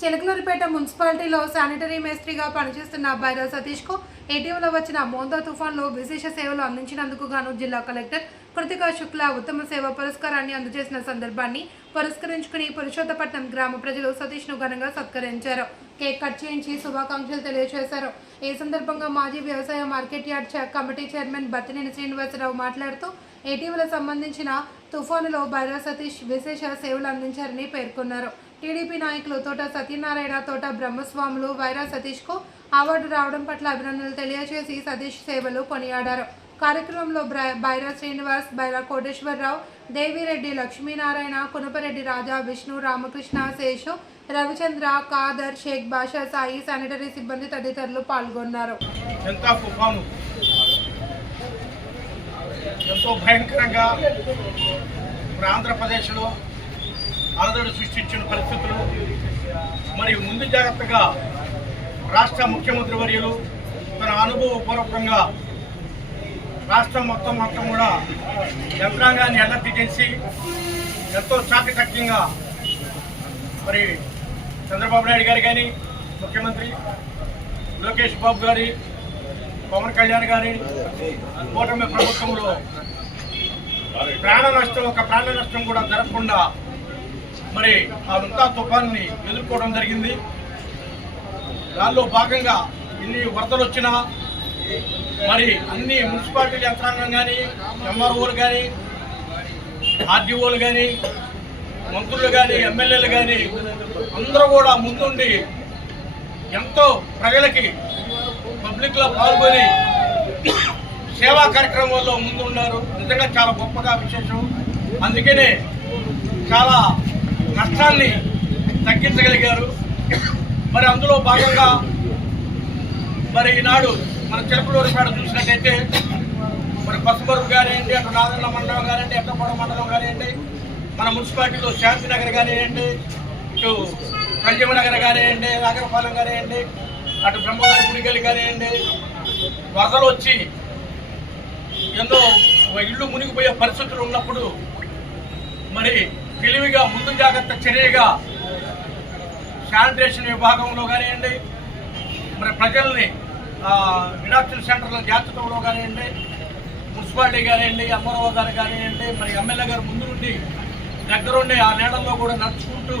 చిలకలూరిపేట మున్సిపాలిటీలో శానిటరీ మేస్త్రిగా పనిచేస్తున్న బైరా సతీష్కు ఏటీఎంలో వచ్చిన మోందా తుఫాన్లో విశేష సేవలు అందించినందుకు గాను జిల్లా కలెక్టర్ కృతికా శుక్లా ఉత్తమ సేవ పురస్కారాన్ని అందజేసిన సందర్భాన్ని పురస్కరించుకుని పురుషోత్తపట్నం గ్రామ ప్రజలు సతీష్ను ఘనంగా సత్కరించారు. కేక్ కట్ చేయించి శుభాకాంక్షలు తెలియజేశారు. ఈ సందర్భంగా మాజీ వ్యవసాయ market yard chair committee chairman Battineni Srinivasarao మాట్లాడుతూ ఇటీవల సంబంధించిన తుఫానులో బైరా సతీష్ విశేష సేవలు అందించారని పేర్కొన్నారు. టీడీపీ నాయకులు తోట సత్యనారాయణ తోట బ్రహ్మస్వాములు వైరా సతీష్కు అవార్డు రావడం పట్ల అభినందనలు తెలియజేసి సతీష్ సేవలు కొనియాడారు. కార్యక్రమంలో బ్ర- బైరా శ్రీనివాస్ బైరా కోటేశ్వరరావు దేవిరెడ్డి లక్ష్మీనారాయణ కునపరెడ్డి రాజా విష్ణు రామకృష్ణ శేషు రవిచంద్ర కాదర్ షేక్ బాషా సాయి శానిటరీ సిబ్బంది తదితరులు పాల్గొన్నారు. ఎంతో భయంకరంగా మన ఆంధ్రప్రదేశ్లో అలదడు సృష్టించిన పరిస్థితులు మరి ముందు జాగ్రత్తగా రాష్ట్ర ముఖ్యమంత్రి వర్యులు తన అనుభవపూర్వకంగా రాష్ట్రం మొత్తం మొత్తం కూడా యంత్రాంగాన్ని అలర్ట్ చేసి ఎంతో చాకచక్యంగా మరి చంద్రబాబు నాయుడు గారు కానీ ముఖ్యమంత్రి లోకేష్ బాబు గారి పవన్ కళ్యాణ్ గారి కూటమి ప్రభుత్వంలో ప్రాణ నష్టం ఒక ప్రాణ నష్టం కూడా జరగకుండా మరి ఆ అంతా తుఫాన్ని ఎదుర్కోవడం జరిగింది. దానిలో భాగంగా ఇన్ని వరదలు వచ్చినా మరి అన్ని మున్సిపాలిటీ యంత్రాంగం కానీ ఎంఆర్ఓలు కానీ ఆర్డీఓలు కానీ మంత్రులు కానీ ఎమ్మెల్యేలు కానీ అందరూ కూడా ముందుండి ఎంతో ప్రజలకి పబ్లిక్లో పాల్గొని సేవా కార్యక్రమాల్లో ముందున్నారు. నిజంగా చాలా గొప్పగా విశేషం. అందుకనే చాలా నష్టాన్ని తగ్గించగలిగారు. మరి అందులో భాగంగా మరి ఈనాడు మన చిలకలూరుపేట చూసినట్టయితే మరి పసుపరుపు కానివ్వండి అటు నాదన్న మండలం కానివ్వండి ఎట్టపూడ మండలం కానివ్వండి మన మున్సిపాలిటీలో శాంతినగర్ కానివ్వండి ఇటు నగర్ కానివ్వండి నాగరపాలెం కానివ్వండి అటు బ్రహ్మగారి గుడికెళ్ళి కానివ్వండి వరదలు వచ్చి ఎన్నో ఇళ్ళు మునిగిపోయే పరిస్థితులు ఉన్నప్పుడు మరి తెలివిగా ముందు జాగ్రత్త చర్యగా శానిటేషన్ విభాగంలో కానివ్వండి మరి ప్రజల్ని రిడాక్షన్ సెంటర్లో చేర్చడంలో కానివ్వండి మున్సిపాలిటీ కానివ్వండి అమ్మరావు గారు కానివ్వండి మరి ఎమ్మెల్యే గారు ముందు నుండి దగ్గరుండి ఆ నీడల్లో కూడా నడుచుకుంటూ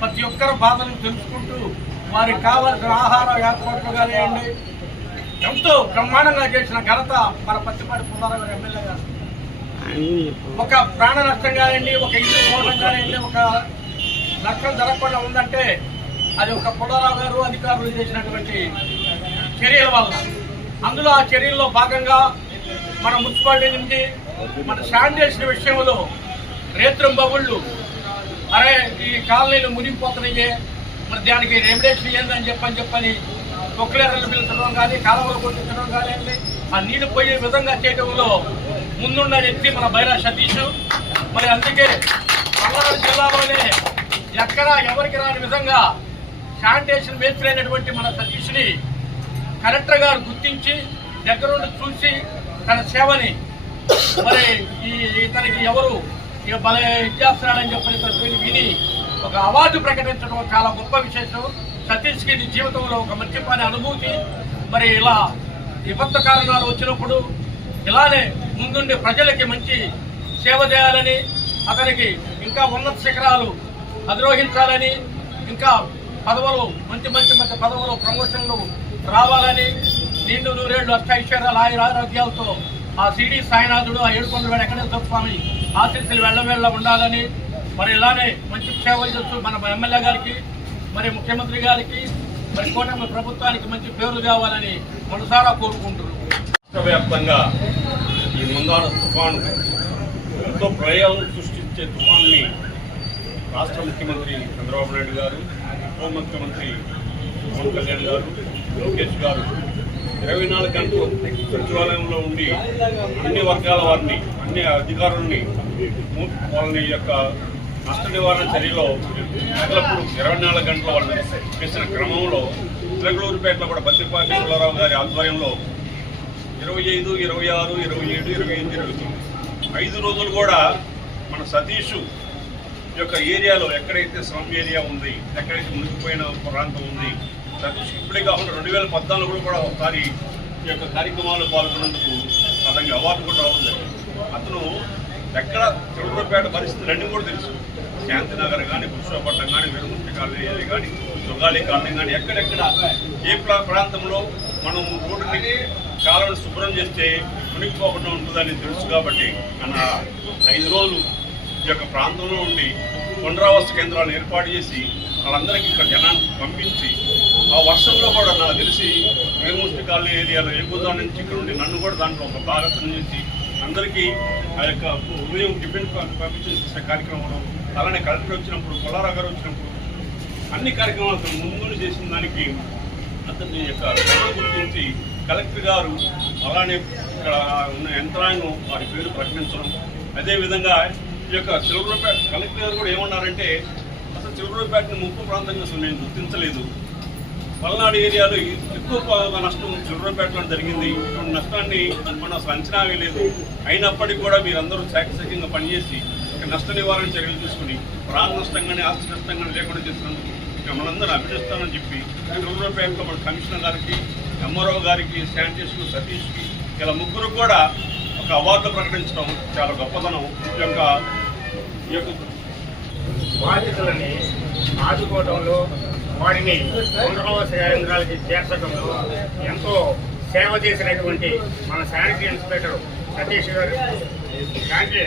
ప్రతి ఒక్కరి బాధలను తెలుసుకుంటూ వారికి కావాల్సిన ఆహార ఏర్పాట్లు కానివ్వండి. ఎంతో బ్రహ్మాండంగా చేసిన ఘనత మన పచ్చిపాటి పుల్లారావు గారు ఎమ్మెల్యే గారు. ఒక ప్రాణ నష్టం కానివ్వండి ఒక ఇల్లు పోవడం కానివ్వండి ఒక నష్టం జరగకుండా ఉందంటే అది ఒక పుల్లారావు గారు అధికారులు చేసినటువంటి చర్యల వల్ల. అందులో ఆ చర్యల్లో భాగంగా మన మున్సిపాలిటీ నుంచి మన శానిటేషన్ విషయంలో రేత్రం బబుళ్ళు అరే ఈ కాలనీలు మునిగిపోతున్నాయి మరి దానికి రెమిడేషన్ ఏందని చెప్పని చెప్పని కొక్లేరలు పిలిచడం కానీ కాలువలు కొట్టించడం కానీ ఆ నీళ్ళు పోయే విధంగా చేయడంలో ముందున్న వ్యక్తి మన బైరా సతీష్. మరి అందుకే పల్నాడు జిల్లాలోనే ఎక్కడా ఎవరికి రాని విధంగా శానిటేషన్ మేస్త్రి అయినటువంటి మన సతీష్ని కలెక్టర్ గారు గుర్తించి దగ్గరుండి చూసి తన సేవని మరి ఈ ఇతనికి ఎవరు ఇక భలే ఇచ్చేస్తున్నాడని చెప్పని ఇతని విని ఒక అవార్డు ప్రకటించడం చాలా గొప్ప విశేషం. సతీష్కి ఇది జీవితంలో ఒక మర్చిపోని అనుభూతి. మరి ఇలా విపత్తు కారణాలు వచ్చినప్పుడు ఇలానే ముందుండి ప్రజలకి మంచి సేవ చేయాలని అతనికి ఇంకా ఉన్నత శిఖరాలు అధిరోహించాలని ఇంకా పదవులు మంచి మంచి మంచి పదవులు ప్రమోషన్లు రావాలని నిండు నూరేళ్ళు అష్టైశ్వర్యాలు ఆయుర ఆరోగ్యాలతో ఆ సిడి సాయినాథుడు ఆ ఏడుకొండల వెంకటేశ్వర స్వామి ఆశీస్సులు వెళ్ళవేళ్ళ ఉండాలని మరి ఇలానే మంచి సేవలు చేస్తూ మన ఎమ్మెల్యే గారికి మరి ముఖ్యమంత్రి గారికి మరి కూటమి ప్రభుత్వానికి మంచి పేర్లు కావాలని మనసారా కోరుకుంటున్నారు రాష్ట్ర ఈ మందార తుఫాను ఎంతో ప్రళయాలను సృష్టించే తుఫాన్ని రాష్ట్ర ముఖ్యమంత్రి చంద్రబాబు నాయుడు గారు ఉప ముఖ్యమంత్రి పవన్ కళ్యాణ్ గారు లోకేష్ గారు ఇరవై నాలుగు గంటలు సచివాలయంలో ఉండి అన్ని వర్గాల వారిని అన్ని అధికారుల్ని వాళ్ళని యొక్క నష్ట నివారణ చర్యలో ఎల్లప్పుడూ ఇరవై నాలుగు గంటల వాళ్ళు చేసిన క్రమంలో తిరగలూరుపేటలో కూడా బతిపాటి పుల్లారావు గారి ఆధ్వర్యంలో ఇరవై ఐదు ఇరవై ఆరు ఇరవై ఏడు ఇరవై ఎనిమిది ఇరవై తొమ్మిది ఐదు రోజులు కూడా మన సతీషు ఈ యొక్క ఏరియాలో ఎక్కడైతే స్లమ్ ఏరియా ఉంది ఎక్కడైతే మునిగిపోయిన ప్రాంతం ఉంది సతీష్ ఇప్పుడే కాకుండా రెండు వేల పద్నాలుగులో కూడా ఒకసారి ఈ యొక్క కార్యక్రమాల్లో పాల్గొనేందుకు అతనికి అవార్డు కూడా రావడం జరిగింది. అతను ఎక్కడ చిరుపేట పరిస్థితులు అన్నీ కూడా తెలుసు. శాంతినగర్ కానీ కృష్ణపట్నం కానీ వెలుగుంటి కాలనీ కానీ దుర్గాలి కాలనీ కానీ ఎక్కడెక్కడ ఏ ప్రాంతంలో మనం రోడ్డుని కాలను శుభ్రం చేస్తే మునిగిపోకుండా ఉంటుందని తెలుసు కాబట్టి మన ఐదు రోజులు ఈ యొక్క ప్రాంతంలో ఉండి పునరావాస కేంద్రాలను ఏర్పాటు చేసి వాళ్ళందరికీ ఇక్కడ జనాన్ని పంపించి ఆ వర్షంలో కూడా నాకు తెలిసి వేముష్టి కాలనీ ఏరియాలో ఏగుదా నుంచి ఇక్కడ ఉండి నన్ను కూడా దాంట్లో ఒక భాగస్వామ్యం చేసి అందరికీ ఆ యొక్క ఉదయం టిఫిన్ ప- పంపించేసే కార్యక్రమంలో అలానే కలెక్టర్ వచ్చినప్పుడు కొల్లారా గారు వచ్చినప్పుడు అన్ని కార్యక్రమాలు ముందు చేసిన దానికి అతని యొక్క శ్రమ గుర్తించి కలెక్టర్ గారు అలానే ఇక్కడ ఉన్న యంత్రాంగం వారి పేరు ప్రకటించడం. అదేవిధంగా ఈ యొక్క చిలుగురుపేట కలెక్టర్ గారు కూడా ఏమన్నారంటే అసలు చిలుగురుపేటని ముప్పు ప్రాంతంగా అసలు నేను గుర్తించలేదు. పల్నాడు ఏరియాలో ఎక్కువ నష్టం చిల్లరపేటలో జరిగింది. ఇటువంటి నష్టాన్ని మనం అసలు అంచనా వేయలేదు. అయినప్పటికీ కూడా మీరందరూ చాకచక్యంగా పనిచేసి నష్ట నివారణ చర్యలు తీసుకుని ప్రాణ నష్టం కానీ ఆస్తి నష్టం కానీ లేకుండా చేసినందుకు మనందరూ అభినందిస్తామని చెప్పి చిల్లరపేటలో మన కమిషనర్ గారికి ఎంఆర్ఓ గారికి శానిటేషన్ సతీష్కి ఇలా ముగ్గురు కూడా ఒక అవార్డు ప్రకటించడం చాలా గొప్పతనం ముఖ్యంగా ఈ యొక్క బాధితులని ఆదుకోవడంలో వారిని పునరావాస కేంద్రాలకి చేర్చడంలో ఎంతో సేవ చేసినటువంటి మన sanitary inspector Satish garu. Sanitary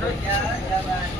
Ja, ja, nein.